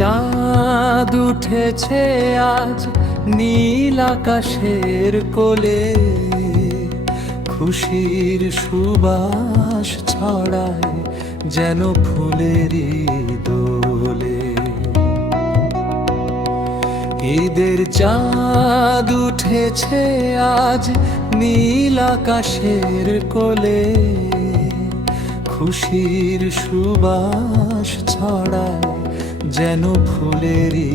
চাঁদ উঠেছে আজ নীল আকাশের কোলে, খুশির সুবাস ছড়ায় যেন ফুলেরই দোলে। ঈদের চাঁদ উঠেছে আজ নীল আকাশের কোলে, খুশির সুবাস ছড়ায় যেন ফুলেরই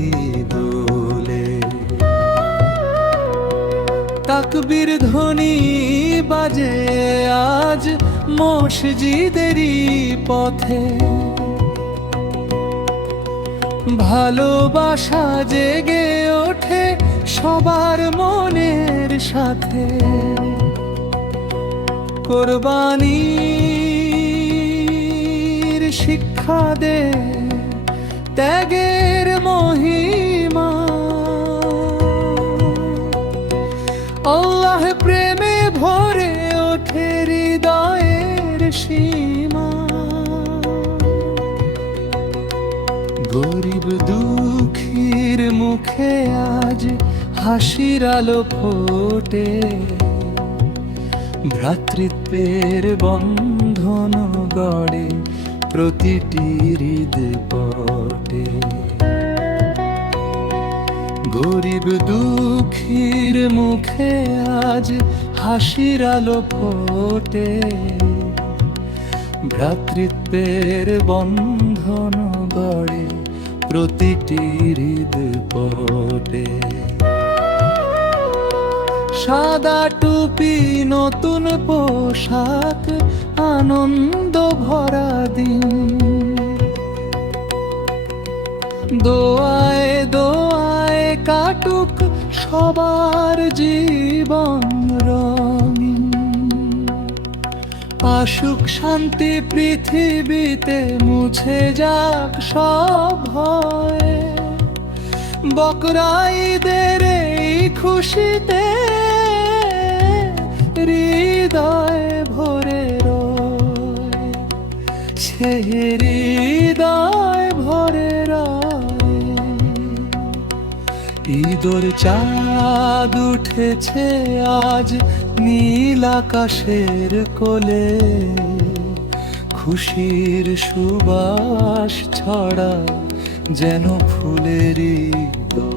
দোলে। তাকবীর ধ্বনি বাজে আজ মসজিদেরই পথে, ভালোবাসা জেগে ওঠে সবার মনের সাথে। কোরবানির শিক্ষা দে ত্যাগের মহিমা, আল্লাহ প্রেমে ভরে ওঠে হৃদয়ের সীমা। গরিব দুঃখীর মুখে আজ হাসির আলো ফোটে, ভ্রাতৃত্বের বন্ধন গড়ে প্রতিটি হৃদপটে। গরিব দুঃখীর মুখে আজ হাসির আলো ফোটে, ভ্রাতৃত্বের বন্ধন গড়ে প্রতিটি হৃদপটে। সাদা টুপি নতুন পোশাক আনন্দ ভরা দিন, দোয়ায় দোয়ায় কাটুক সবার জীবন রঙিন। আসুক শান্তি পৃথিবীতে, মুছে যাক সব ভয়, বকরা ঈদের এই খুশিতে হৃদয় ভরে রয়, সে হৃদয় ভরে রয়। ঈদের চাঁদ উঠেছে আজ নীল আকাশের কোলে, খুশির সুবাস ছড়ায় যেন ফুলেরই দোলে।